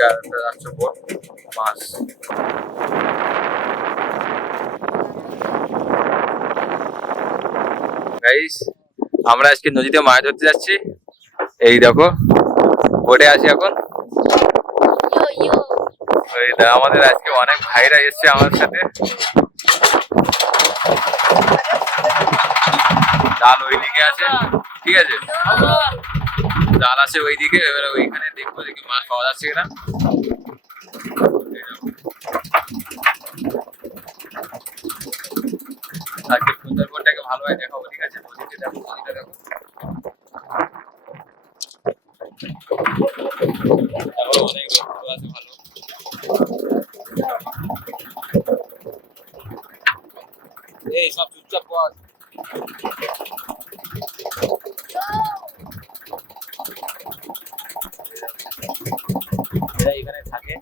যাচ্ছে বোট মাছ। গাইস আমরা আজকে নদীতে মাছ ধরতে যাচ্ছি। এই দেখো বোটে আছি এখন। আমাদের আজকে অনেক ভাইরা এসছে আমার সাথে। জাল ওইদিকে আছে, ঠিক আছে, জাল আছে ওইদিকে। এবার ওইখানে দেখবো দেখি মাছ পাওয়া যাচ্ছে কিনা। আজকে সুন্দরবনটাকে ভালোভাবে দেখাবো, ঠিক আছে। নদীতে দেখো, নদীটা দেখো, অনেক রোদ আছে ভালো। এই সব চুপচাপ বস। এরা এখানে থাকে।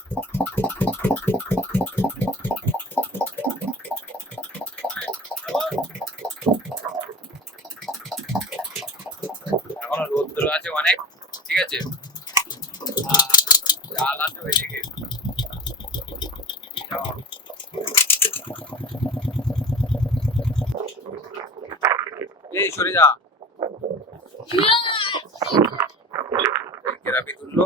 এখনো রোদ্র আছে অনেক, ঠিক আছে। আর জাল আছে ওইদিকে। এই সরে যা। কেরাপি তুললো।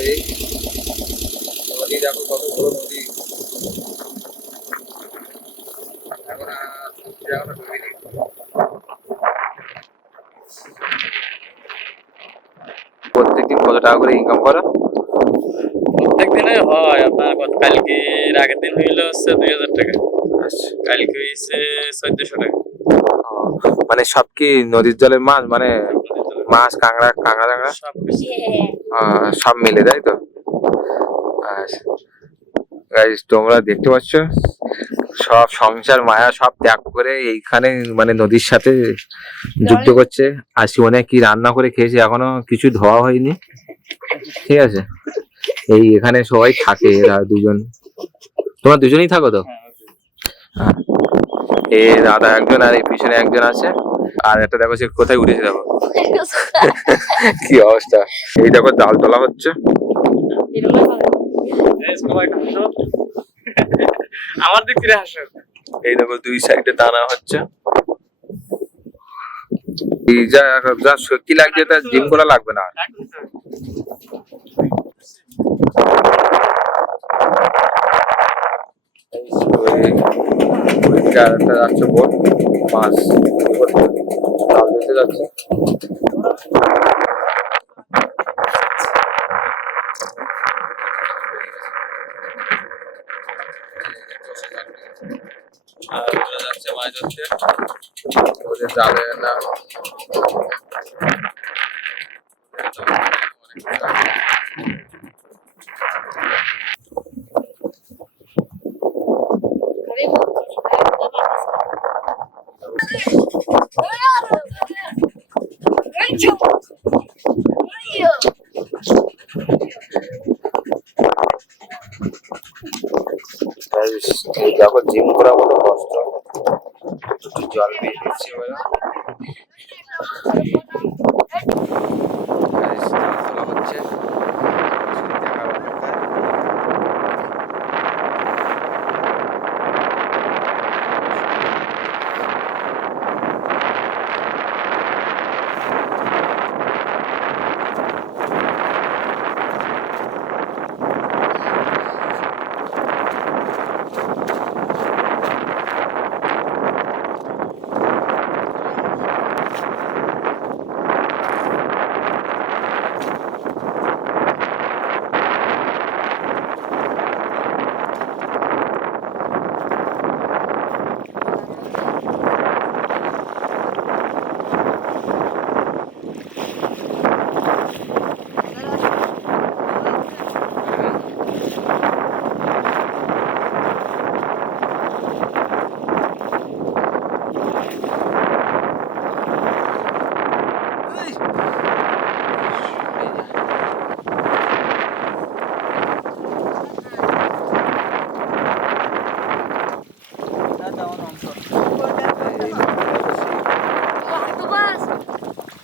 এই নদী দেখো কত বড় নদী। এখনো ডুবিনি। প্রত্যেকদিন কত টাকা করে ইনকাম করো? প্রত্যেক দিনে হয় আপনার কালকের আগের দিন হইলো হচ্ছে 2000 টাকা, কালকে হয়েছে 1400 টাকা। মানে সব কি নদীর জলের মাছ, মানে মাছ, কাঁকড়া টাংড়া সব মিলে, তাই তো? আচ্ছা গাইস তোমরা দেখতে পাচ্ছ সব সংসার মায়া সব ত্যাগ করে এইখানে মানে নদীর সাথে যুদ্ধ করছে। আর অনেক কি রান্না করে খেয়েছে, এখনো কিছু ধোয়া হয়নি, ঠিক আছে। এই এখানে সবাই থাকে, এরা দুজন। তোমরা দুজনেই থাকো তো? হ্যাঁ। এই দাদা একজন আর এই পিছনে একজন আছে। আর একটা দেখো সে কোথায় উঠেছে, দেখো কি অবস্থা। এই দেখো জাল তোলা হচ্ছে। আমার দিক ফিরে আসো। এই দেখো দুই সাইডে টানা হচ্ছে। এই যা যা সত্যি লাগছে তা জিম করা লাগবে না। একটা যাচ্ছে বোট মাছ জাল দিতে যাচ্ছে। আর যাচ্ছে মাছ ধরতে, ওদের জালের নাম দেখো জিম করার মতো কষ্ট। জল বেয়ে দিচ্ছে হচ্ছে।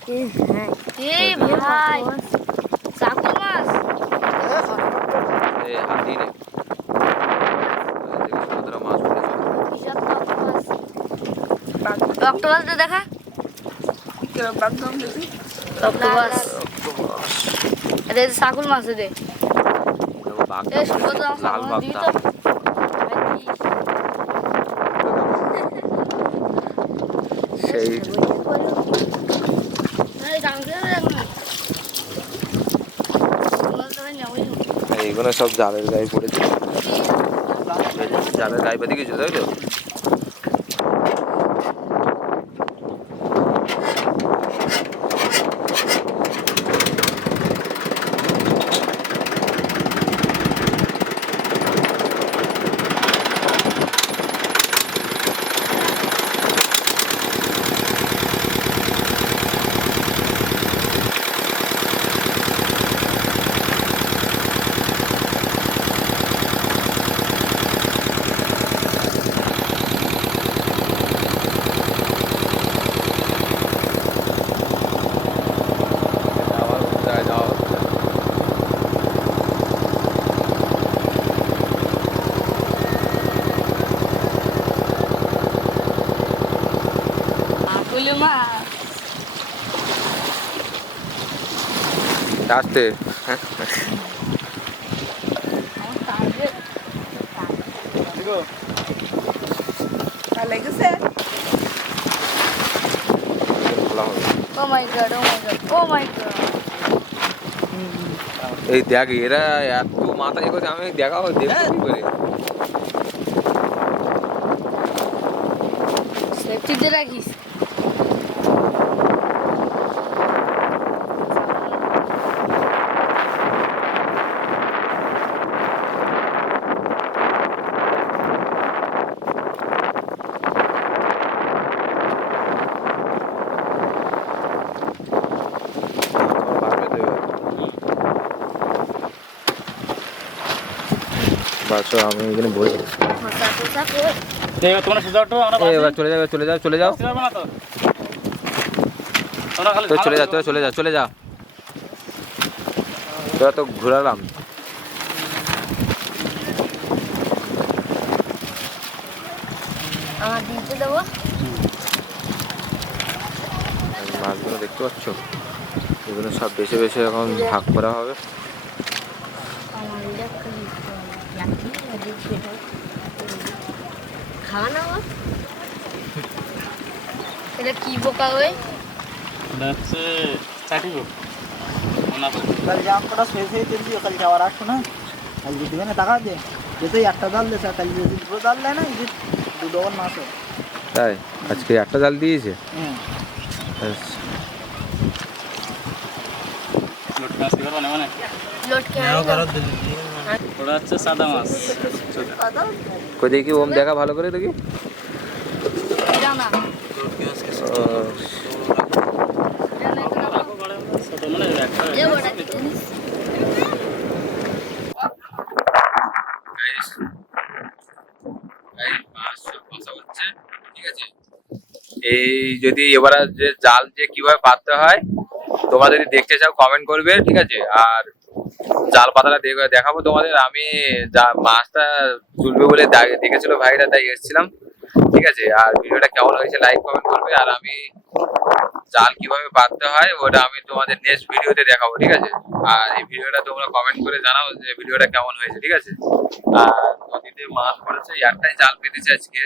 ভাই চাকু মাছ এই হাতি নে দেখো কতটা মাছ উঠেছে। অক্টোপাস দেখা অক্টোপাস এটা চাকুল মাছ দে দেখো বাঘটা এ সুব্রত লাল বাঘটা সেই এইগুলো সব জালের গায়ে পড়েছে, জালের গায়ে বেঁধে গেছিল তাই তো। আবার অন্য জায়গায় যাওয়া হচ্ছে। চাকুল মাছ আসতে খোলা হবে। ও মাই গড ও মাই গড ও মাই গড এই দেখ এরা এত মাথা ইয়ে করছে, আমি দেখা দেখবো কি করে। সেফটিতে রাখিস বাস আমি এখানে বসে খোসা টোসা তোমরা সোজা ওঠো, আমরা এবার চলে যাও চলে যাও চলে যাও বাঁচতে পারবো না তো। তোমরা খালি তো চলে যাও ঝাড়ো। চলে যাও চলে যাও, তোরা তো ঘুরালাম। আমার দিতে দেবো মাছগুলো দেখতে পাচ্ছ, এগুলো সব বেছে বেছে এখন ভাগ করা হবে। খাওয়া না এটা কি বোকা ওই এটা হচ্ছে চাটিবো মনে করো। कल जाम करा सही सही दिन दियो कल जावा राखो ना कल जी दिवे ना ताका दे जैसे একটা জাল দে কল যে দুটো জাল দেয় না এই যে দুটো ওর মাছ হয় তাই আজকে একটা জাল দিয়েছে। হুম আচ্ছা। লোট মাছ কি করবো না মানে লটকে ওটা হচ্ছে সাদা মাছ। কই দেখি ওম দেখা ভালো করে দেখি। জানা ছোট মানে একটা এ বড় জিনিস এই যদি এবার যে জাল যে কিভাবে পাততে হয় তোমরা যদি দেখতে চাও কমেন্ট করবে, ঠিক আছে। আর জাল পাতাটা দেখাবো তোমাদের। আমি যা মাছটা তুলবে বলে দেখেছিল ভাইরা, তাই এসেছিলাম, ঠিক আছে। আর ভিডিওটা কেমন হয়েছে লাইক কমেন্ট করবে। আর আমি জাল কিভাবে পাততে হয় ওটা আমি তোমাদের নেক্সট ভিডিওতে দেখাবো, ঠিক আছে। আর এই ভিডিওটা তোমরা কমেন্ট করে জানাও যে ভিডিওটা কেমন হয়েছে, ঠিক আছে। আর নদীতে মাছ পড়েছে, একটাই জাল পেতেছে আজকে।